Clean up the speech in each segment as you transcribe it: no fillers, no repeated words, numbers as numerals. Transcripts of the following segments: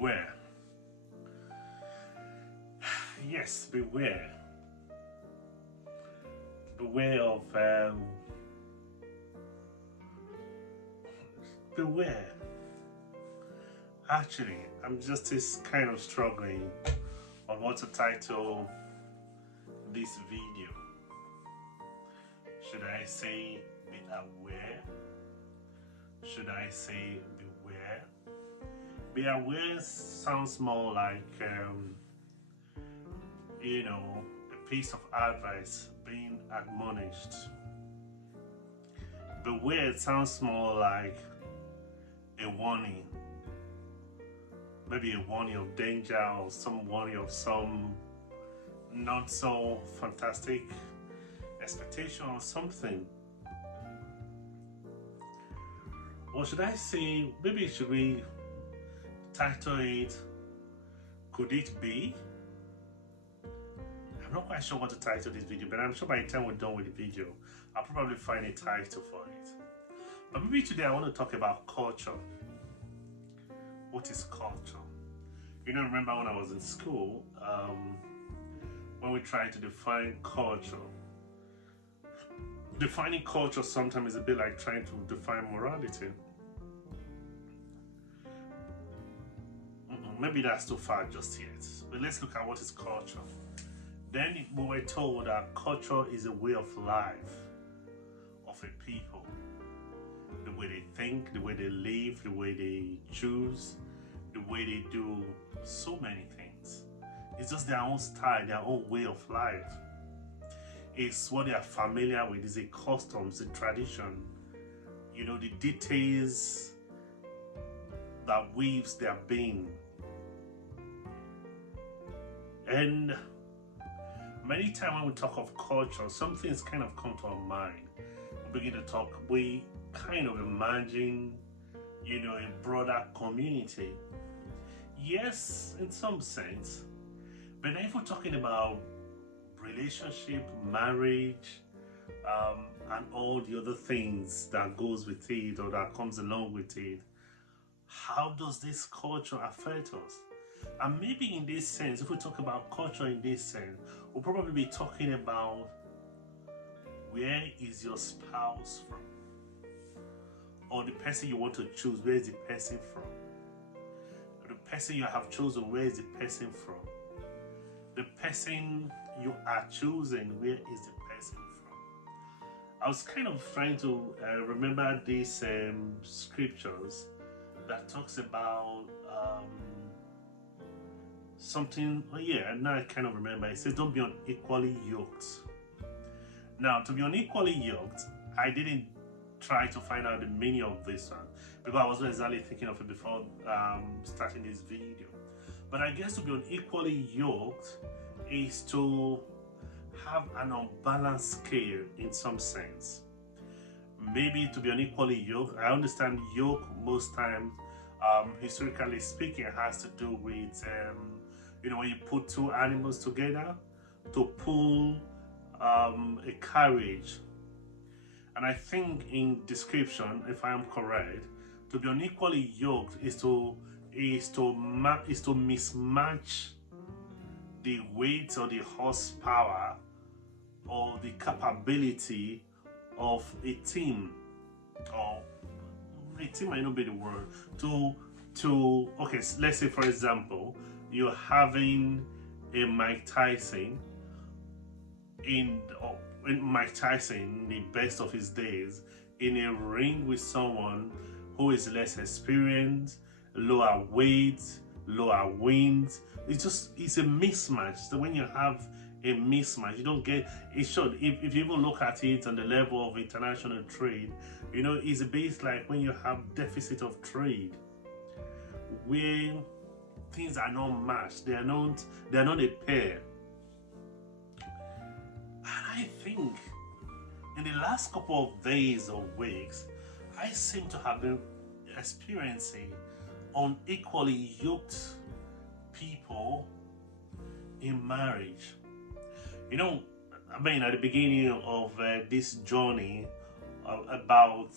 Beware. Yes, beware. Beware of beware. Actually, I'm just kind of struggling on what to title this video. Should I say be aware? Should I say beware? Be aware sounds more like a piece of advice being admonished. Beware sounds more like a warning, maybe a warning of danger or some warning of some not so fantastic expectation or something. Or should I say, maybe should we title it, Could It Be? I'm not quite sure what to title this video, but I'm sure by the time we're done with the video, I'll probably find a title for it. But maybe today I want to talk about culture. What is culture? Remember when I was in school, when we tried to define culture. Defining culture sometimes is a bit like trying to define morality. Maybe that's too far just yet. But let's look at what is culture. Then we were told that culture is a way of life of a people. The way they think, the way they live, the way they choose, the way they do so many things. It's just their own style, their own way of life. It's what they are familiar with, it's the customs, the tradition, the details that weaves their being. And many times when we talk of culture, some things kind of come to our mind. We begin to talk, we kind of imagine, a broader community. Yes, in some sense, but if we're talking about relationship, marriage, and all the other things that goes with it or that comes along with it, how does this culture affect us? And maybe in this sense, if we talk about culture in this sense, we'll probably be talking about where is your spouse from? Or the person you want to choose, where is the person from? Or the person you have chosen, where is the person from? The person you are choosing, where is the person from? I was kind of trying to remember these scriptures that talks about something. Now I kind of remember. It says, don't be unequally yoked. Now, to be unequally yoked, I didn't try to find out the meaning of this one because I wasn't exactly thinking of it before starting this video. But I guess to be unequally yoked is to have an unbalanced scale in some sense. Maybe to be unequally yoked, I understand yoke most times, historically speaking, has to do with when you put two animals together to pull a carriage. And I think in description, if I am correct, to be unequally yoked is to mismatch the weight or the horsepower or the capability of a team, or a team might not be the word, okay, let's say for example you're having a Mike Tyson in the best of his days in a ring with someone who is less experienced, lower weight, lower wins. It's a mismatch. So when you have a mismatch, you don't get it. Should if you even look at it on the level of international trade, it's a bit like when you have deficit of trade, where things are not matched. They are not a pair. And I think in the last couple of days or weeks, I seem to have been experiencing unequally yoked people in marriage. At the beginning of this journey about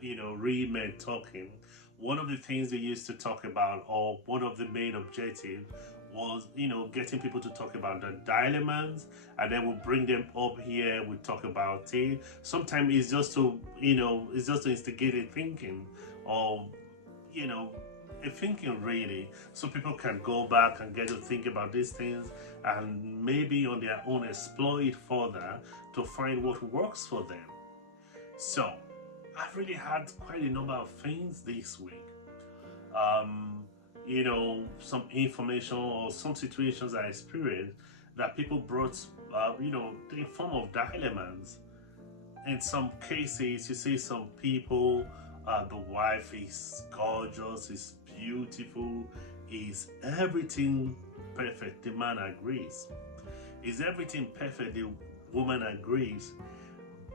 real men talking, one of the things they used to talk about, or one of the main objectives, was, getting people to talk about the dilemmas, and then we'll bring them up here, we'll talk about it. Sometimes it's just to, it's just to instigate a thinking, or, a thinking really, so people can go back and get to think about these things, and maybe on their own explore it further to find what works for them. So, I've really had quite a number of things this week. Some information or some situations I experienced that people brought, in form of dilemmas. In some cases, you see some people, the wife is gorgeous, is beautiful, is everything perfect, the man agrees. Is everything perfect, the woman agrees.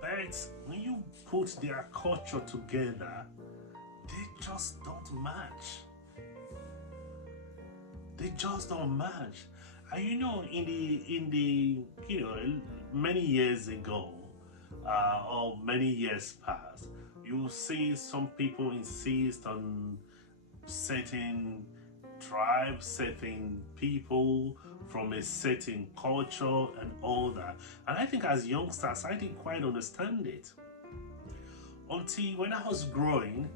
But when you put their culture together, they just don't match. They just don't match. And in the many years ago, or many years past, you see some people insist on certain tribes, certain people from a certain culture and all that. And I think as youngsters, I didn't quite understand it. Until when I was growing,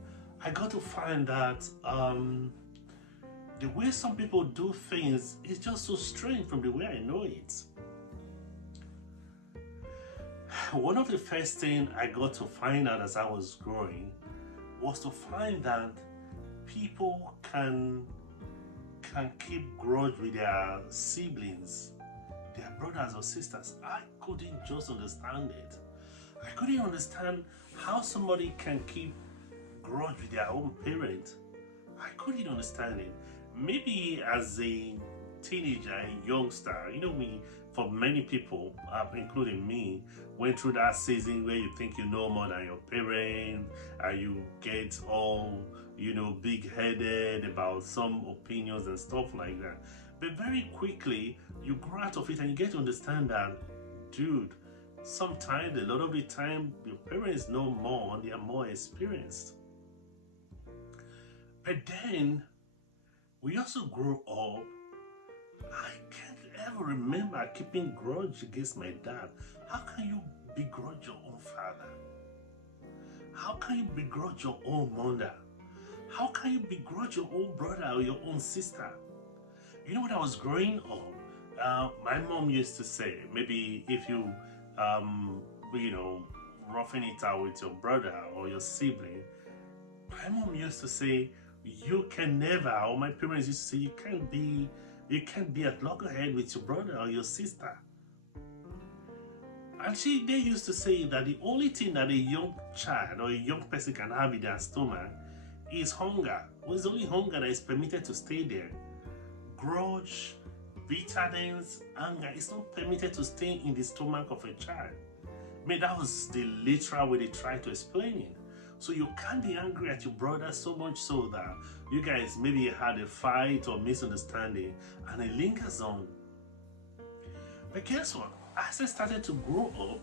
I got to find that the way some people do things is just so strange from the way I know it. One of the first things I got to find out as I was growing was to find that people can keep grudge with their siblings, their brothers or sisters. I couldn't just understand it. I couldn't understand how somebody can keep grudge with their own parents. I couldn't understand it. Maybe as a teenager, a youngster, for many people, including me, went through that season where you think you know more than your parents, and you get all, big-headed about some opinions and stuff like that. But very quickly, you grow out of it and you get to understand that, dude, sometimes, a lot of the time, your parents know more and they are more experienced. But then, we also grew up. I can't ever remember keeping grudge against my dad. How can you begrudge your own father? How can you begrudge your own mother? How can you begrudge your own brother or your own sister? When I was growing up, my mom used to say, maybe if you, roughing it out with your brother or your sibling, my mom used to say, you can never, or my parents used to say, you can't be at loggerhead with your brother or your sister. And they used to say that the only thing that a young child or a young person can have in their stomach is hunger. Well, it's only hunger that is permitted to stay there. Grudge, bitterness, anger is not permitted to stay in the stomach of a child. I mean, that was the literal way they tried to explain it. So you can't be angry at your brother so much so that you guys maybe had a fight or misunderstanding and it lingers on. But guess what? As I started to grow up,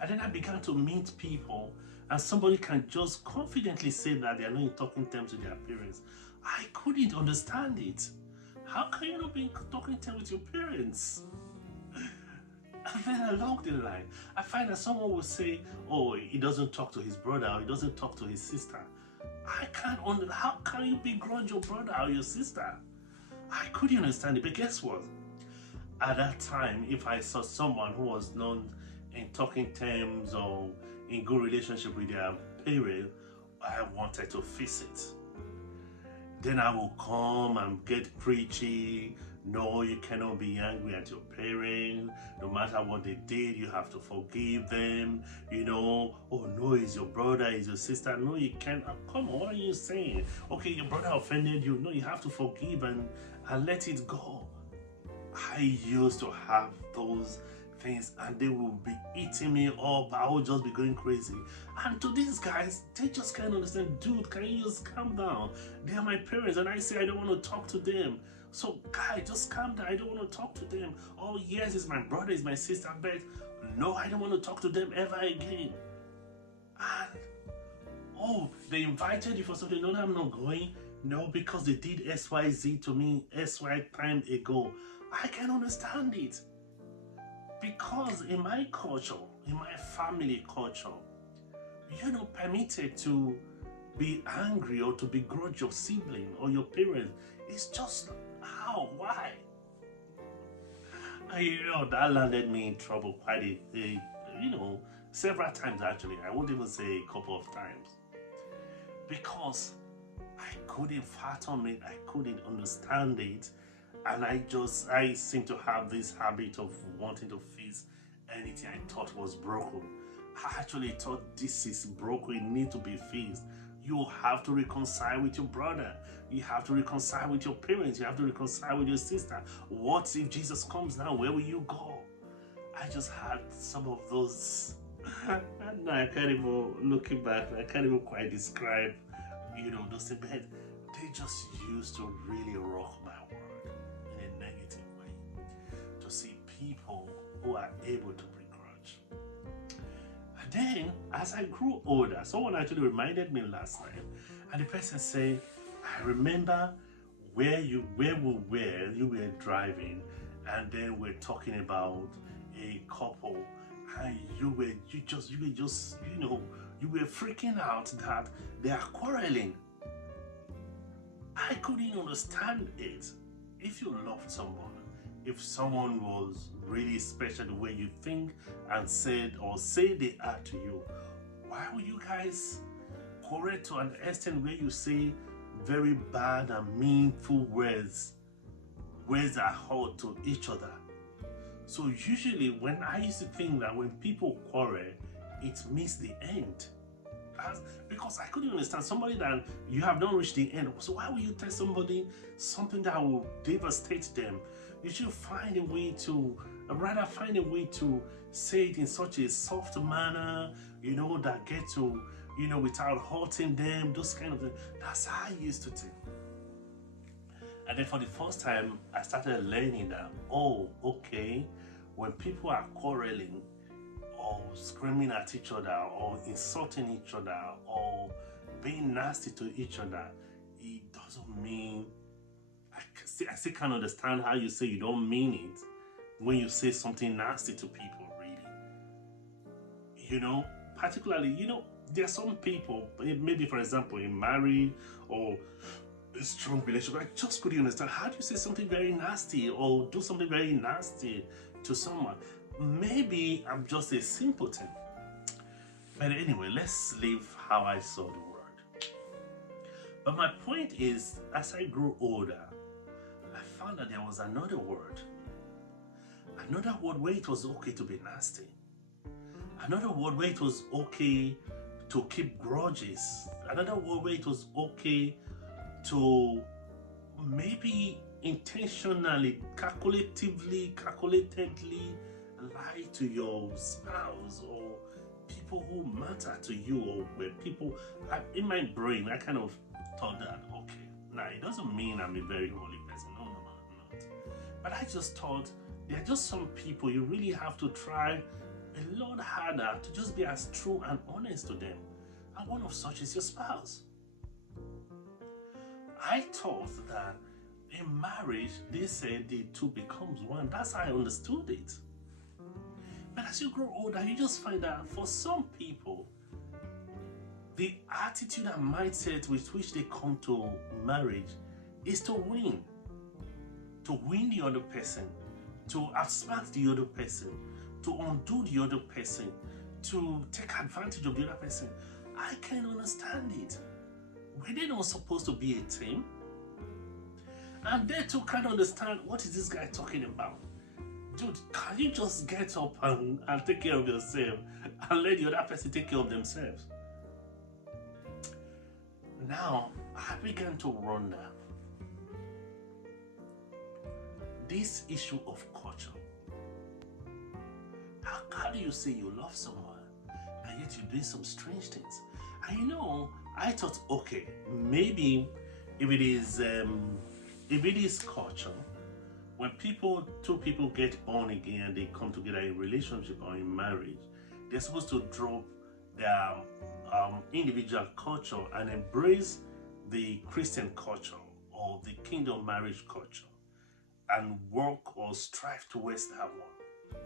and then I began to meet people, and somebody can just confidently say that they are not in talking terms with their parents. I couldn't understand it. How can you not be in talking terms with your parents? And then along the line, I find that someone will say, oh, he doesn't talk to his brother, or he doesn't talk to his sister. I can't understand. How can you begrudge your brother or your sister? I couldn't understand it. But guess what? At that time, if I saw someone who was not in talking terms or in good relationship with their parent, I wanted to fix it. Then I will come and get preachy. No, you cannot be angry at your parents. No matter what they did, you have to forgive them. Oh no, it's your brother, it's your sister. No, you can't. Come on, what are you saying? Okay, your brother offended you. No, you have to forgive and let it go. I used to have those things and they will be eating me up. I will just be going crazy. And to these guys, they just can't understand. Dude, can you just calm down? They are my parents and I say I don't want to talk to them. So guy, just calm down. I don't want to talk to them. Oh yes, it's my brother, it's my sister, but no, I don't want to talk to them ever again. And Oh, they invited you for something. No, I'm not going. No, because they did XYZ to me XY time ago. I can understand it. Because in my culture, in my family culture, you're not permitted to be angry or to begrudge your sibling or your parents. It's just how? Why? And, that landed me in trouble quite several times actually. I won't even say a couple of times. Because I couldn't fathom it, I couldn't understand it, and I seem to have this habit of wanting to fix anything I thought was broken. I actually thought this is broken, it needs to be fixed. You have to reconcile with your brother, you have to reconcile with your parents, you have to reconcile with your sister. What if Jesus comes now? Where will you go? I just had some of those. No, I can't even, looking back, I can't even quite describe, those things. But they just used to really rock my world in a negative way. To see people who are able to begrudge. And then, as I grew older, someone actually reminded me last night, and the person said, I remember where you were driving, and then we're talking about a couple, and you were freaking out that they are quarreling. I couldn't understand it. If you loved someone, if someone was really special the way you think and said or say they are to you, why would you guys quarrel to an extent where you say very bad and meaningful words that hurt to each other? So usually when I used to think that when people quarrel, it means the end. Because I couldn't understand somebody that you have not reached the end. So why would you tell somebody something that will devastate them? You should find a way to say it in such a soft manner, that get to, without hurting them, those kind of things. That's how I used to think. And then for the first time, I started learning that, oh, okay, when people are quarreling or screaming at each other or insulting each other or being nasty to each other, it doesn't mean, I still can't understand how you say you don't mean it when you say something nasty to people, really. Particularly, there are some people, maybe for example, in marriage or a strong relationship, I just couldn't understand how do you say something very nasty or do something very nasty to someone. Maybe I'm just a simpleton. But anyway, let's leave how I saw the word. But my point is, as I grew older, I found that there was another word where it was okay to be nasty, another word where it was okay to keep grudges, another word where it was okay to maybe intentionally, calculatedly lie to your spouse or people who matter to you, or where people, in my brain, I kind of thought that, okay, now it doesn't mean I'm a very holy person, no, I'm not. But I just thought there are just some people you really have to try a lot harder to just be as true and honest to them. And one of such is your spouse. I thought that in marriage, they said the two becomes one. That's how I understood it. But as you grow older, you just find that for some people, the attitude and mindset with which they come to marriage is to win the other person, to outsmart the other person, to undo the other person, to take advantage of the other person. I can understand it. Were they not supposed to be a team? And they too can't understand, what is this guy talking about? Dude, can you just get up and take care of yourself and let the other person take care of themselves? Now, I began to wonder, this issue of culture. How do you say you love someone and yet you're doing some strange things? And I thought, okay, maybe if it is culture, when two people get born again and they come together in relationship or in marriage, they're supposed to drop their individual culture and embrace the Christian culture or the kingdom marriage culture and work or strive towards that one.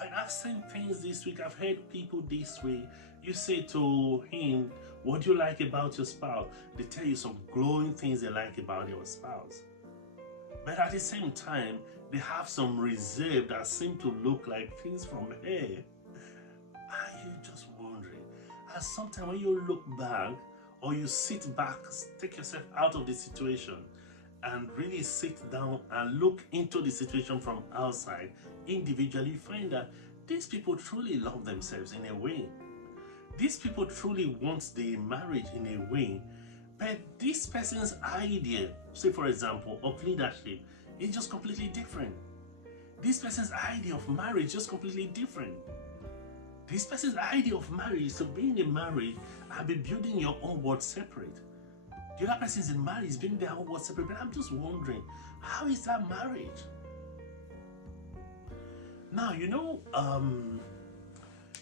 And I've seen things this week, I've heard people this way. You say to him, what do you like about your spouse? They tell you some glowing things they like about your spouse. But at the same time, they have some reserve that seem to look like things from here. Are you just wondering? And sometimes when you look back or you sit back, take yourself out of the situation and really sit down and look into the situation from outside, individually, you find that these people truly love themselves in a way. These people truly want the marriage in a way, but this person's idea, say for example, of leadership is just completely different. This person's idea of marriage is just completely different. This person's idea of marriage is to be in a marriage and be building your own world separate. The other person's in marriage is building their own world separate, but I'm just wondering, how is that marriage? Now,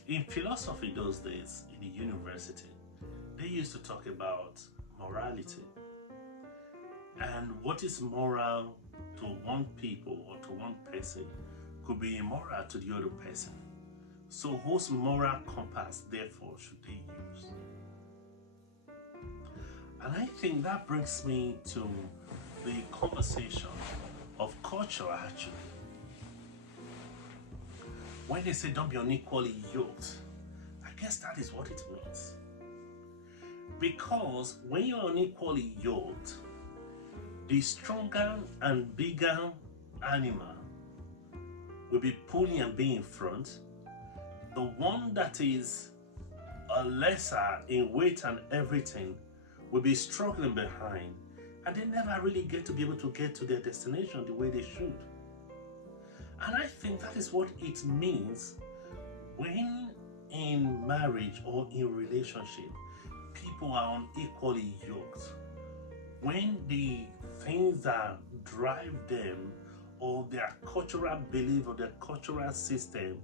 in philosophy those days, in the university, they used to talk about morality. And what is moral to one people or to one person could be immoral to the other person. So whose moral compass, therefore, should they use? And I think that brings me to the conversation of culture, actually. When they say don't be unequally yoked, I guess that is what it means. Because when you're unequally yoked, the stronger and bigger animal will be pulling and being in front. The one that is lesser in weight and everything will be struggling behind, and they never really get to be able to get to their destination the way they should. And I think that is what it means when in marriage or in relationship, people are unequally yoked. When the things that drive them or their cultural belief or their cultural system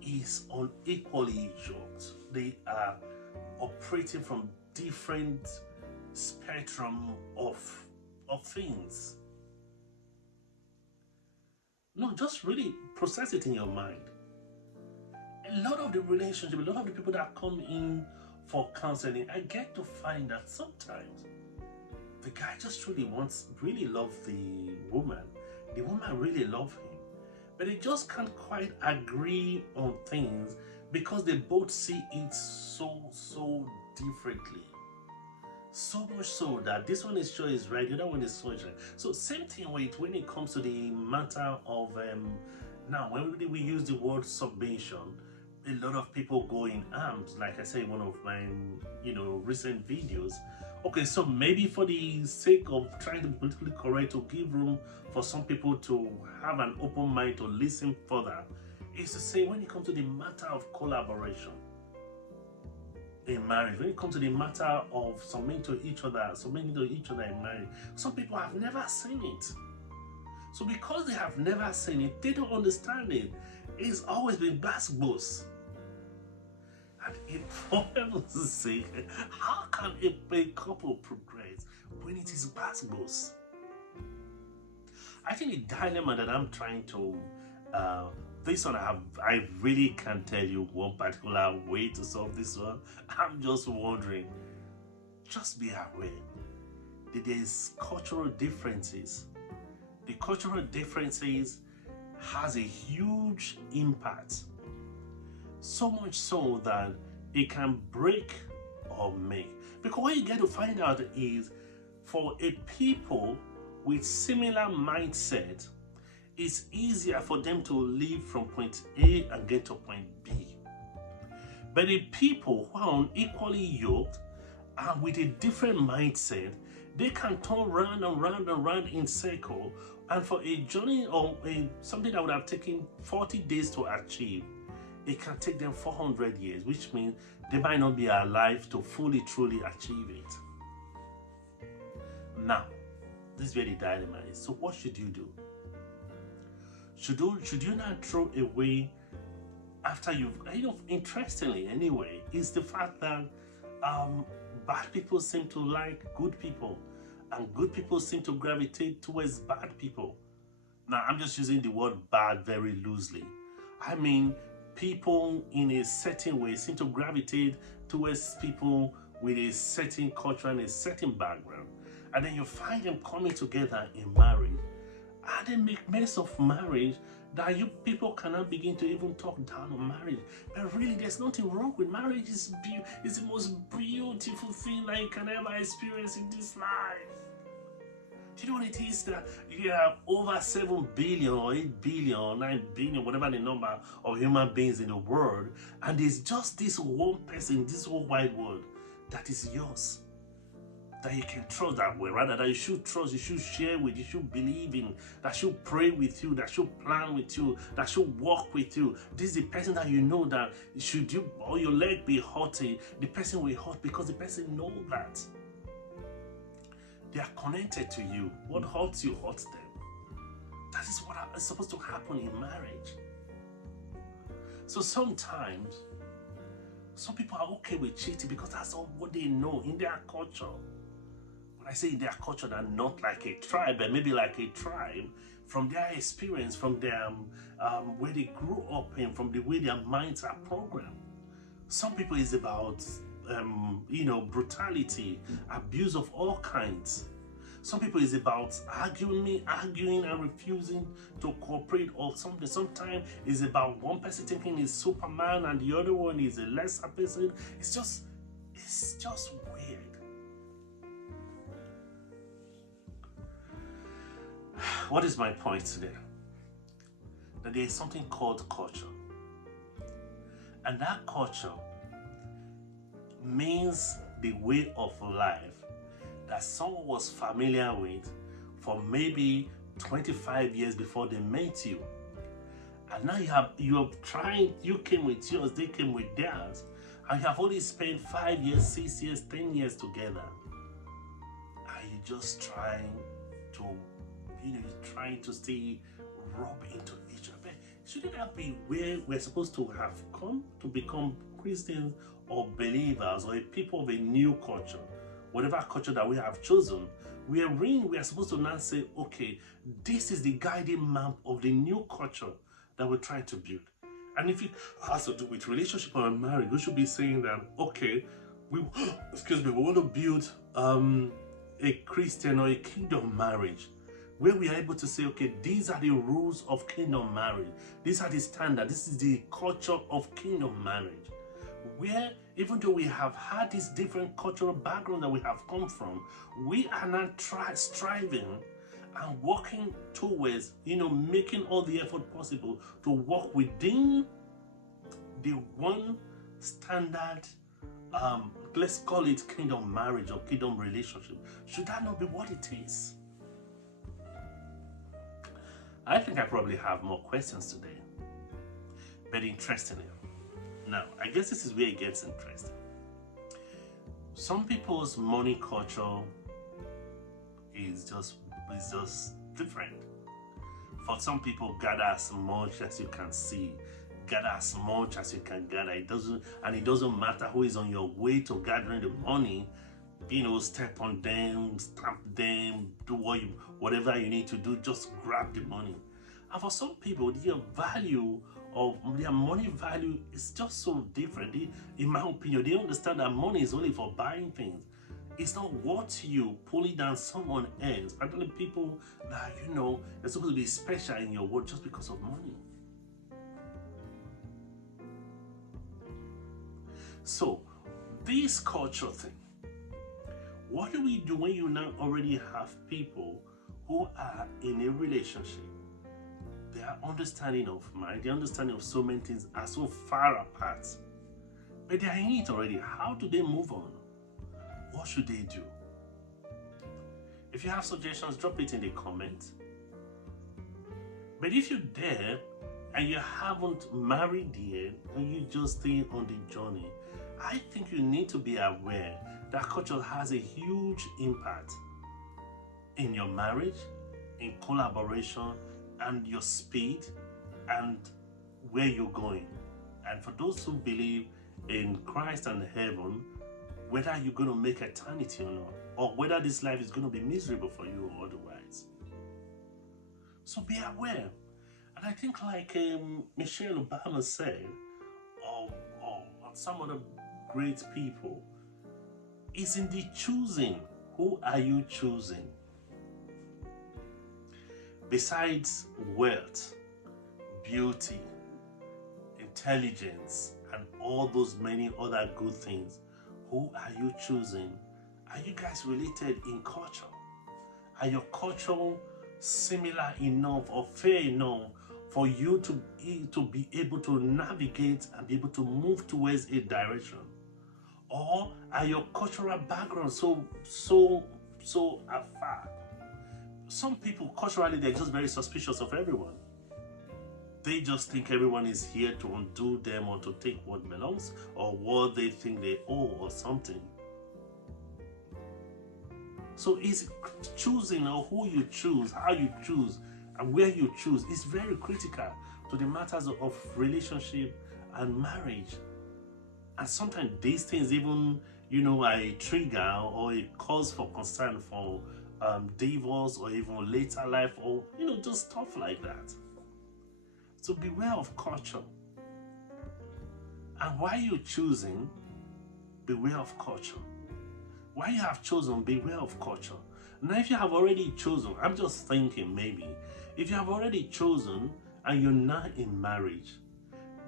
is unequally yoked. They are operating from different spectrum of things. No, just really process it in your mind. A lot of the relationship, a lot of the people that come in for counseling, I get to find that sometimes the guy just really loves the woman. The woman really loves him. But they just can't quite agree on things because they both see it so differently. So much so that this one is sure is right, the other one is so right. So same thing with when it comes to the matter of now when we use the word submission, a lot of people go in arms, like I say in one of my recent videos. Okay, so maybe for the sake of trying to be politically correct, to give room for some people to have an open mind to listen further, is to say when it comes to the matter of collaboration in marriage, when it comes to the matter of submitting to each other in marriage, some people have never seen it. So because they have never seen it, they don't understand it. It's always been basketballs. And for heaven's sake, how can a couple progress when it is basketballs? I think the dilemma that I'm trying to this one, I really can't tell you one particular way to solve this one. I'm just wondering, just be aware that there's cultural differences. The cultural differences has a huge impact. So much so that it can break or make. Because what you get to find out is for a people with similar mindset, it's easier for them to leave from point A and get to point B. But the people who are unequally yoked and with a different mindset, they can turn round and round and round in circle, and for a journey or something that would have taken 40 days to achieve, it can take them 400 years, which means they might not be alive to fully, truly achieve it. Now, this is where the dilemma is. So what should you do? Should you not throw away after you've, interestingly anyway, is the fact that bad people seem to like good people, and good people seem to gravitate towards bad people. Now, I'm just using the word bad very loosely. I mean, people in a certain way seem to gravitate towards people with a certain culture and a certain background. And then you find them coming together in marriage, and they make mess of marriage that you people cannot begin to even talk down on marriage. But really, there's nothing wrong with marriage. It's the most beautiful thing that you can ever experience in this life. Do you know what it is that you have over 7 billion or 8 billion or 9 billion, whatever the number of human beings in the world, and there's just this one person in this whole wide world that is yours, that you can trust, that way, rather that you should trust, you should share with, you should believe in, that should pray with you, that should plan with you, that should walk with you. This is the person that you know that should you or your leg be hurting, the person will hurt because the person knows that they are connected to you. What hurts you hurts them. That is what is supposed to happen in marriage. So sometimes some people are okay with cheating because that's all what they know in their culture. When I say in their culture, they're not like a tribe, but maybe like a tribe, from their experience, from their where they grew up in, from the way their minds are programmed. Some people is about brutality, abuse of all kinds. Some people is about arguing and refusing to cooperate or something. Sometimes it's about one person thinking he's Superman and the other one is a lesser person. It's just weird. What is my point today? That there is something called culture. And that culture means the way of life that someone was familiar with for maybe 25 years before they met you. And now you came with yours, they came with theirs, and you have only spent 5 years, 6 years, 10 years together. And you're just trying to stay rub into each other. Shouldn't that be where we're supposed to have come to become Christians or believers or a people of a new culture? Whatever culture that we have chosen, we are supposed to now say, okay, this is the guiding map of the new culture that we're trying to build. And if it has to do with relationship or marriage, we should be saying that, okay, we want to build a Christian or a kingdom marriage, where we are able to say, okay, these are the rules of kingdom marriage. These are the standards. This is the culture of kingdom marriage. Where, even though we have had this different cultural background that we have come from, we are not striving and working towards, making all the effort possible to work within the one standard, let's call it kingdom marriage or kingdom relationship. Should that not be what it is? I think I probably have more questions today. But interestingly, now, I guess this is where it gets interesting. Some people's money culture is just different. For some people, gather as much as you can see, gather as much as you can gather. It doesn't matter who is on your way to gathering the money. Step on them, stamp them, do whatever you need to do, just grab the money. And for some people, their money value is just so different. In my opinion, they understand that money is only for buying things. It's not what you pulling down someone else. Particularly people that they're supposed to be special in your world just because of money. So, this culture thing. What do we do when you now already have people who are in a relationship? Their understanding of marriage, their understanding of so many things are so far apart. But they are in it already. How do they move on? What should they do? If you have suggestions, drop it in the comments. But if you're there and you haven't married yet and you just stay on the journey, I think you need to be aware that culture has a huge impact in your marriage, in collaboration, and your speed, and where you're going. And for those who believe in Christ and heaven, whether you're going to make eternity or not, or whether this life is going to be miserable for you or otherwise. So be aware. And I think like Michelle Obama said, or some other great people, is in the choosing. Who are you choosing? Besides wealth, beauty, intelligence, and all those many other good things, who are you choosing? Are you guys related in culture? Are your culture similar enough or fair enough for you to be able to navigate and be able to move towards a direction? Or are your cultural backgrounds so afar? Some people culturally, they're just very suspicious of everyone. They just think everyone is here to undo them or to take what belongs or what they think they owe or something. So is choosing or who you choose, how you choose, and where you choose is very critical to the matters of relationship and marriage. And sometimes these things even, a trigger or a cause for concern for divorce or even later life or, just stuff like that. So beware of culture. And while you're choosing, beware of culture. While you have chosen, beware of culture. Now, if you have already chosen, I'm just thinking maybe, if you have already chosen and you're not in marriage,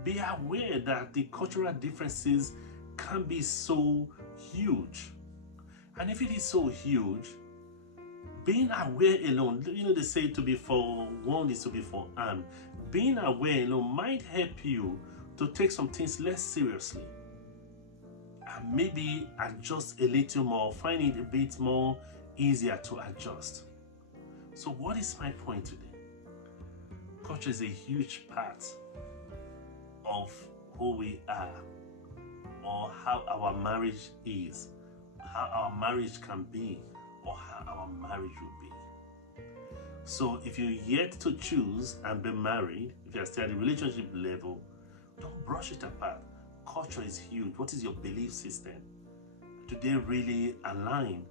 be aware that the cultural differences can be so huge. And if it is so huge, being aware alone, they say to be for one is to be for armed. Being aware alone might help you to take some things less seriously. And maybe adjust a little more, find it a bit more easier to adjust. So what is my point today? Culture is a huge part of who we are, or how our marriage is, how our marriage can be, or how our marriage will be. So if you're yet to choose and be married, if you're still at the relationship level, don't brush it apart. Culture is huge. What is your belief system? Do they really align?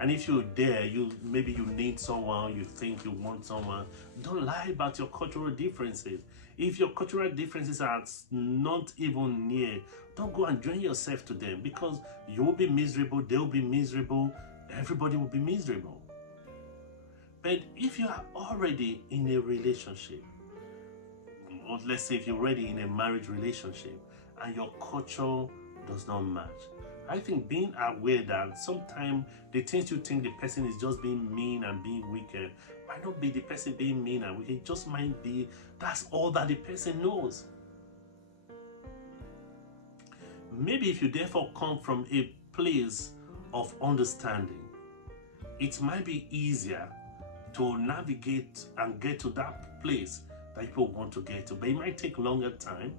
And if you're there, maybe you need someone, you think you want someone, don't lie about your cultural differences. If your cultural differences are not even near, don't go and join yourself to them, because you'll be miserable, they'll be miserable, everybody will be miserable. But if you are already in a relationship, or let's say if you're already in a marriage relationship and your culture does not match, I think being aware that sometimes the things you think the person is just being mean and being wicked might not be the person being mean and wicked. It just might be that's all that the person knows. Maybe if you therefore come from a place of understanding, it might be easier to navigate and get to that place that people want to get to. But it might take longer time.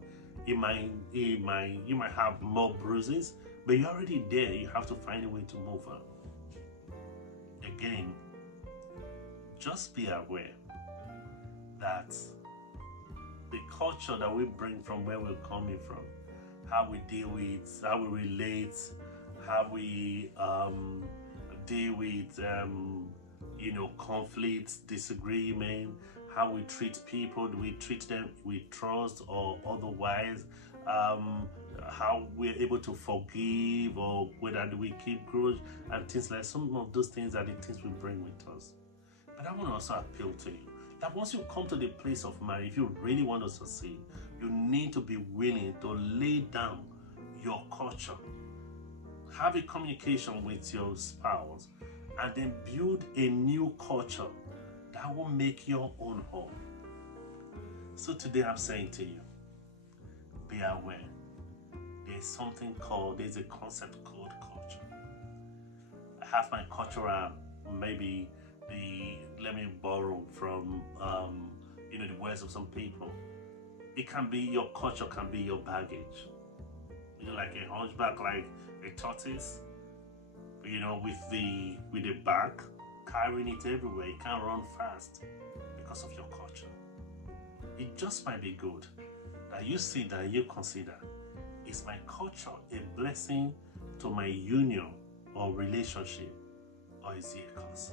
You might have more bruises, but you're already there. You have to find a way to move on. Again, just be aware that the culture that we bring from where we're coming from, how we deal with, how we relate, how we deal with conflicts, disagreement, how we treat people, do we treat them with trust or otherwise, how we're able to forgive, or whether do we keep grudge and things like some of those things are the things we bring with us. But I want to also appeal to you that once you come to the place of marriage, if you really want to succeed, you need to be willing to lay down your culture, have a communication with your spouse, and then build a new culture that will make your own home. So today I'm saying to you, be aware. There's a concept called culture. I have my cultural, let me borrow from, the words of some people. It can be, your culture can be your baggage. Like a hunchback, like a tortoise, with the back, carrying it everywhere. You can't run fast because of your culture. It just might be good that you see, that you consider? Is my culture a blessing to my union or relationship, or is it a curse?